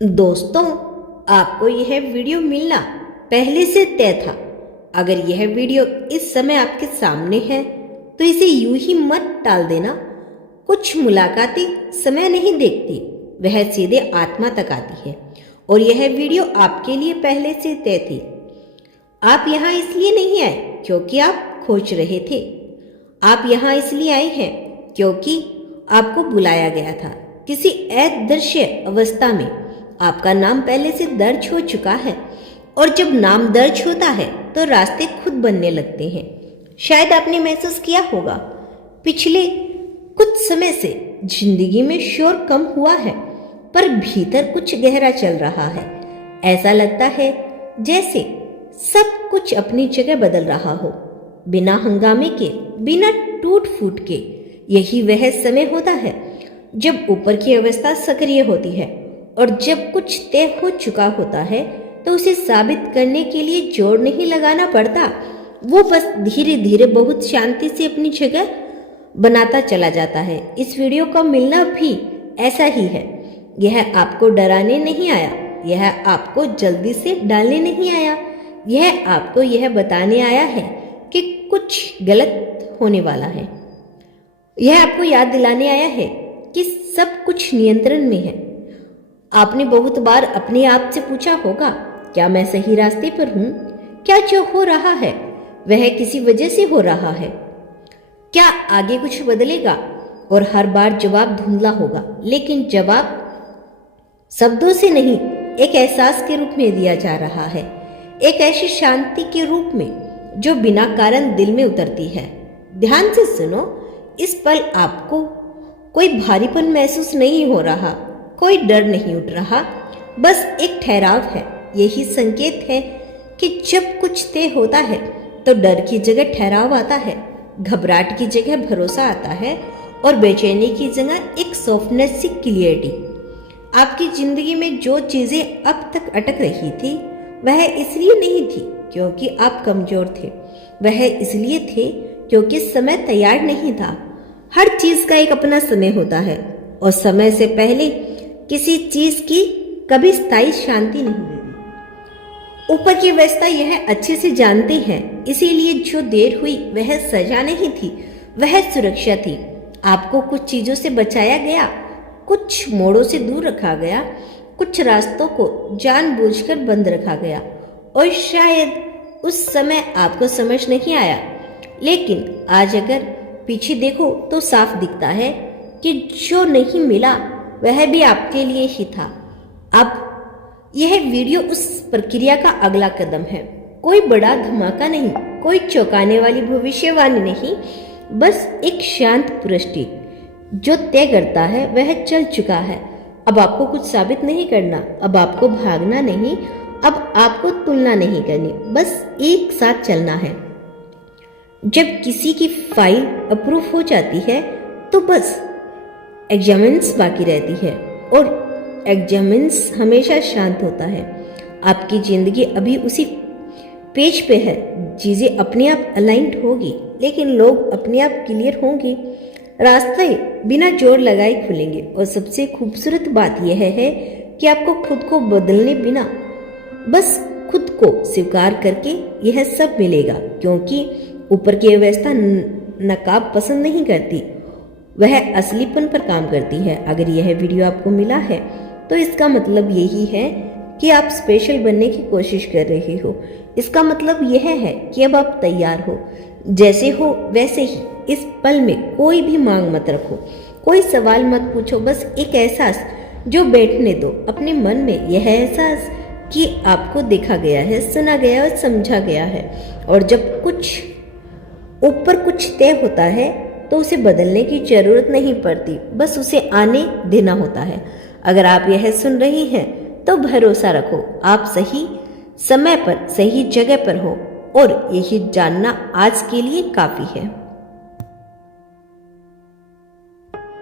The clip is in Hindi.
दोस्तों, आपको यह वीडियो मिलना पहले से तय था। अगर यह वीडियो इस समय आपके सामने है तो इसे यूं ही मत टाल देना। कुछ मुलाकातें समय नहीं देखती, वह सीधे आत्मा तक आती है और यह वीडियो आपके लिए पहले से तय थी। आप यहाँ इसलिए नहीं आए क्योंकि आप खोज रहे थे, आप यहाँ इसलिए आए हैं क्योंकि आपको बुलाया गया था। किसी अदृश्य अवस्था में आपका नाम पहले से दर्ज हो चुका है और जब नाम दर्ज होता है तो रास्ते खुद बनने लगते हैं। शायद आपने महसूस किया होगा, पिछले कुछ समय से जिंदगी में शोर कम हुआ है पर भीतर कुछ गहरा चल रहा है। ऐसा लगता है जैसे सब कुछ अपनी जगह बदल रहा हो, बिना हंगामे के, बिना टूट फूट के। यही वह समय होता है जब ऊपर की अवस्था सक्रिय होती है और जब कुछ तय हो चुका होता है तो उसे साबित करने के लिए जोर नहीं लगाना पड़ता, वो बस धीरे धीरे बहुत शांति से अपनी जगह बनाता चला जाता है। इस वीडियो का मिलना भी ऐसा ही है। यह आपको डराने नहीं आया, यह आपको जल्दी से डालने नहीं आया, यह आपको यह बताने आया है कि कुछ गलत होने वाला है। यह आपको याद दिलाने आया है कि सब कुछ नियंत्रण में है। आपने बहुत बार अपने आप से पूछा होगा, क्या मैं सही रास्ते पर हूं? क्या जो हो रहा है वह किसी वजह से हो रहा है? क्या आगे कुछ बदलेगा? और हर बार जवाब धुंधला होगा, लेकिन जवाब शब्दों से नहीं, एक एहसास के रूप में दिया जा रहा है, एक ऐसी शांति के रूप में जो बिना कारण दिल में उतरती है। ध्यान से सुनो, इस पल आपको कोई भारीपन महसूस नहीं हो रहा, कोई डर नहीं उठ रहा, बस एक ठहराव है। यही संकेत है कि जब कुछ तय होता है तो डर की जगह ठहराव आता है, घबराहट की जगह भरोसा आता है और बेचैनी की जगह एक सॉफ्टनेस सी क्लियरिटी। आपकी जिंदगी में जो चीजें अब तक अटक रही थी वह इसलिए नहीं थी क्योंकि आप कमजोर थे, वह इसलिए थे क्योंकि समय तैयार नहीं था। हर चीज का एक अपना समय होता है और समय से पहले किसी चीज की कभी स्थायी शांति नहीं मिलती। ऊपर की अवस्था यह अच्छे से जानती है, इसीलिए जो देर हुई वह सजा नहीं थी, वह सुरक्षा थी। आपको कुछ चीजों से बचाया गया, कुछ मोड़ों से दूर रखा गया, कुछ रास्तों को जानबूझकर बंद रखा गया और शायद उस समय आपको समझ नहीं आया, लेकिन आज अगर पीछे देखो तो साफ दिखता है कि जो नहीं मिला वह भी आपके लिए ही था। अब यह वीडियो उस प्रक्रिया का अगला कदम है। कोई बड़ा धमाका नहीं, कोई चौंकाने वाली भविष्यवाणी नहीं, बस एक शांत पुष्टि। जो तय करता है वह चल चुका है। अब आपको कुछ साबित नहीं करना, अब आपको भागना नहीं, अब आपको तुलना नहीं करनी, बस एक साथ चलना है। जब किसी की फाइल अप्रूव हो जाती है तो बस एग्जामिन्स बाकी रहती है और एग्जामिन्स हमेशा शांत होता है। आपकी जिंदगी अभी उसी पेज पे है, चीजें अपने आप अलाइंड होगी, लेकिन लोग अपने आप क्लियर होंगे, रास्ते बिना जोर लगाए खुलेंगे और सबसे खूबसूरत बात यह है कि आपको खुद को बदलने बिना बस खुद को स्वीकार करके यह सब मिलेगा। क्योंकि ऊपर की अवस्था नकाब पसंद नहीं करती, वह असलीपन पर काम करती है। अगर यह वीडियो आपको मिला है तो इसका मतलब यही है कि आप स्पेशल बनने की कोशिश कर रहे हो। इसका मतलब यह है कि अब आप तैयार हो, जैसे हो वैसे ही। इस पल में कोई भी मांग मत रखो, कोई सवाल मत पूछो, बस एक एहसास जो बैठने दो अपने मन में, यह एहसास कि आपको देखा गया है, सुना गया और समझा गया है। और जब कुछ ऊपर कुछ तय होता है तो उसे बदलने की जरूरत नहीं पड़ती, बस उसे आने देना होता है। अगर आप यह सुन रही हैं तो भरोसा रखो, आप सही समय पर सही जगह पर हो और यही जानना आज के लिए काफी है।